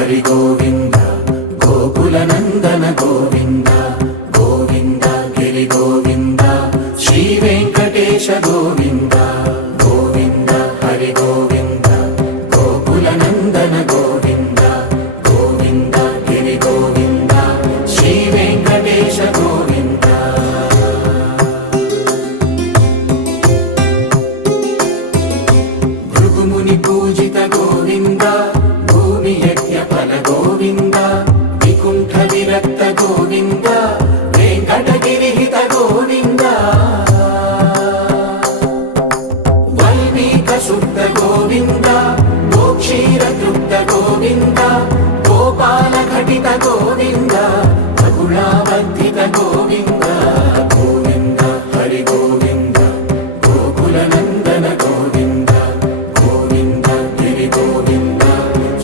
హరి గోవింద గోకుల నందన గోవింద గోవింద గిరి గోవింద శ్రీ వెంకటేశ గోవింద గోవింద హరి గోవింద గోకుల నందన గోవింద గోవింద గిరి గోవింద శ్రీ వెంకటేశ గోవింద భృగుముని పూజిత గోవింద భూమి యజ్ఞ ఫల గోవింద వికుంఠ విరక్త గోవింద వెంకటగిరిహిత గోవింద వల్మీక శుద్ధ గోవింద గోక్షీర తృప్త గోవింద గోపాల ఘటిత గోవింద